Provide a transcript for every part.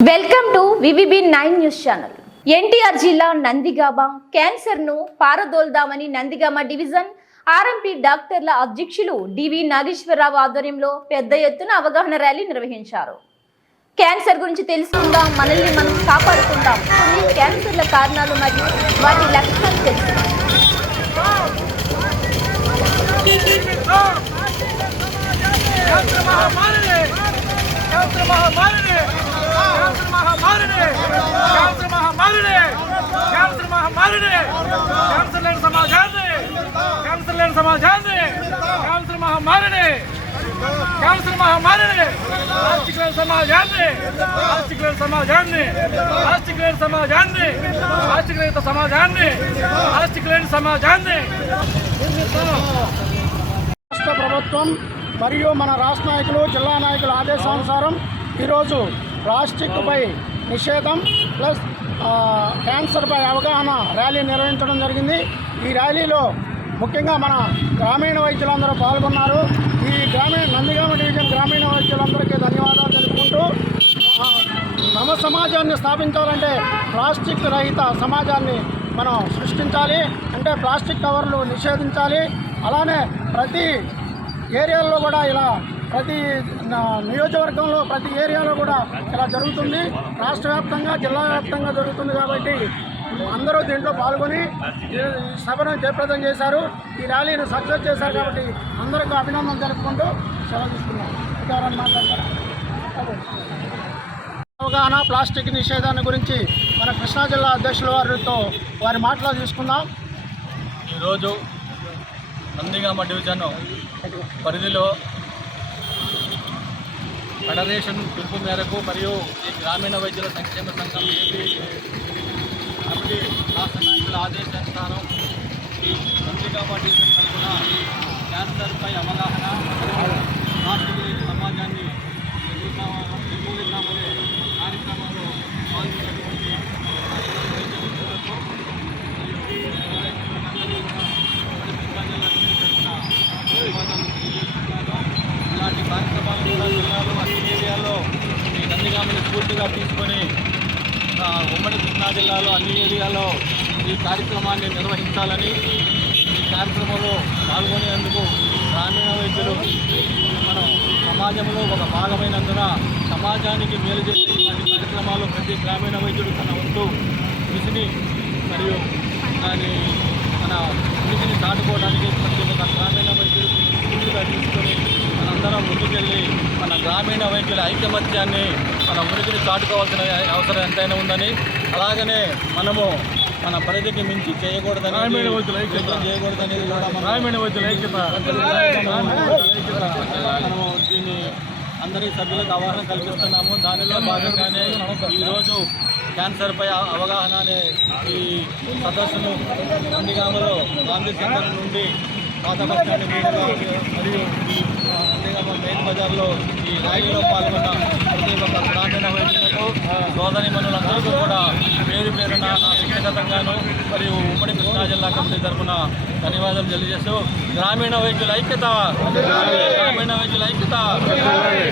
Welcome to VVB nine news channel NTR జిల్లా నందిగామ. క్యాన్సర్ను పారదోల్దామని నందిగామ డివిజన్ ఆర్ఎంపీ డాక్టర్ల అధ్యక్షులు డివి నాగేశ్వరరావు ఆధ్వర్యంలో పెద్ద ఎత్తున అవగాహన ర్యాలీ నిర్వహించారు. క్యాన్సర్ గురించి తెలుసుకుందాం మనల్ని మనం కాపాడుకుందాం. కొన్ని క్యాన్సర్ల కారణాలు మరియు వాటి లక్షణాలు తెలుసుకుందాం క్యాన్సర్ మహమ్మారిని క్యాన్సర్ మహమ్మారిని క్యాన్సర్ మహమ్మారిని క్యాన్సర్ మహమ్మారిని క్యాన్సర్ మహమ్మారిని క్యాన్సర్ లేని సమాజాన్ని క్యాన్సర్ లేని సమాజాన్ని క్యాన్సర్ మహమ్మారిని క్యాన్సర్ మహమ్మారిని ప్లాస్టిక్ లేని సమాజాన్ని ప్లాస్టిక్ లేని సమాజాన్ని ప్లాస్టిక్ లేని సమాజాన్ని ప్లాస్టిక్ లేని సమాజాన్ని ప్లాస్టిక్ సమాజాన్ని రాష్ట్ర ప్రభుత్వం మరియు మన రాష్ట్ర నాయకులు జిల్లా నాయకుల ఆదేశానుసారం ఈరోజు ప్లాస్టిక్పై నిషేధం ప్లస్ ఆ, క్యాన్సర్పై అవగాహన ర్యాలీ నిర్వహించడం జరిగింది. ఈ ర్యాలీలో ముఖ్యంగా మన గ్రామీణ వైద్యులందరూ పాల్గొన్నారు. ఈ గ్రామీణ నందిగామ డివిజన్ గ్రామీణ వైద్యులందరికీ ధన్యవాదాలు తెలుపుకుంటూ నవ సమాజాన్ని స్థాపించాలంటే ప్లాస్టిక్ రహిత సమాజాన్ని మనం సృష్టించాలి. అంటే ప్లాస్టిక్ కవర్లు నిషేధించాలి. అలానే ప్రతి ఏరియాల్లో కూడా ఇలా ప్రతి నియోజకవర్గంలో ప్రతి ఏరియాలో కూడా ఇలా జరుగుతుంది. రాష్ట్ర వ్యాప్తంగా జిల్లా వ్యాప్తంగా జరుగుతుంది కాబట్టి అందరూ దీంట్లో పాల్గొని ఈ సభను జయప్రదం చేశారు. ఈ ర్యాలీని సక్సెస్ చేశారు కాబట్టి అందరికీ అభినందనలు తెలుపుకుంటూ సెలవు తీసుకున్నాం. అవగాహన ప్లాస్టిక్ నిషేధాన్ని గురించి మన కృష్ణా జిల్లా అధ్యక్షుల వారితో వారి మాటలు తీసుకుందాం. ఈరోజు నందిగామ డివిజన్ పరిధిలో ఫెడరేషన్ పిలుపు మేరకు మరియు ఈ గ్రామీణ వైద్యుల సంక్షేమ సంఘం ఏపీ రాష్ట్ర నాయకుల ఆదేశానుసారం ఈ చంద్రికా పాటిల్ తరఫున క్యాన్సర్పై అవగాహన మరియు ప్లాస్టిక్ సమాజాన్ని నిర్మిద్దామా నిర్మూలిద్దామనే కార్యక్రమంలో పాల్గొన్నటువంటి ఇలాంటి కార్యక్రమాలు కూడా జిల్లాలో అన్ని ఏరియాలో ఈ నందిగామని స్ఫూర్తిగా తీసుకొని ఉమ్మడి కృష్ణా జిల్లాలో అన్ని ఏరియాలో ఈ కార్యక్రమాన్ని నిర్వహించాలని ఈ కార్యక్రమంలో పాల్గొనేందుకు గ్రామీణ వైద్యులు మనం సమాజంలో ఒక భాగమైనందున సమాజానికి మేలు చేసే ఇలాంటి కార్యక్రమాలు ప్రతి గ్రామీణ వైద్యుడు తన వంతు కృషిని మరియు దాని మన కృషిని దాటుకోవడానికి ప్రతి ఒక్క గ్రామీణ వైద్యుడు ముందుగా తీసుకొని మనందరం ముందుకెళ్ళి మన గ్రామీణ వైద్యుల ఐకమత్యాన్ని మన ఉనికిని చాటుకోవాల్సిన అవసరం ఎంతైనా ఉందని అలాగనే మనము మన పరిధికి మించి చేయకూడదని మనము దీన్ని అందరి సభ్యులకు అవగాహన కల్పిస్తున్నాము. దానిలో భాగంగానే ఈరోజు క్యాన్సర్పై అవగాహన అనే ఈ సదస్సును నందిగామలో గాంధీ సెంటర్ నుండి పాత బస్ స్టాండ్ మీదుగా మరియు ఆ, నందిగామ మెయిన్ బజార్లో ఈ ర్యాలీలో పాల్గొన్న ప్రతి ఒక్క గ్రామీణ వైద్యులకు సోదరి మనులందరికీ కూడా పేరు పేరున వ్యక్తిగతంగాను మరియు ఉమ్మడి కృష్ణా జిల్లా కమిటీ తరఫున ధన్యవాదాలు తెలియజేస్తూ గ్రామీణ వైద్యుల ఐక్యత! గ్రామీణ వైద్యుల ఐక్యత!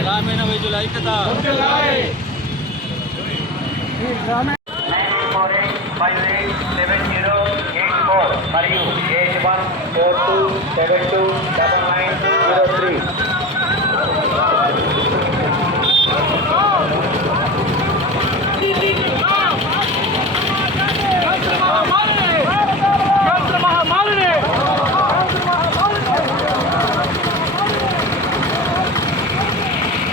గ్రామీణ వైద్యుల ఐక్యత! మరియు eight one four two seven two double nine zero three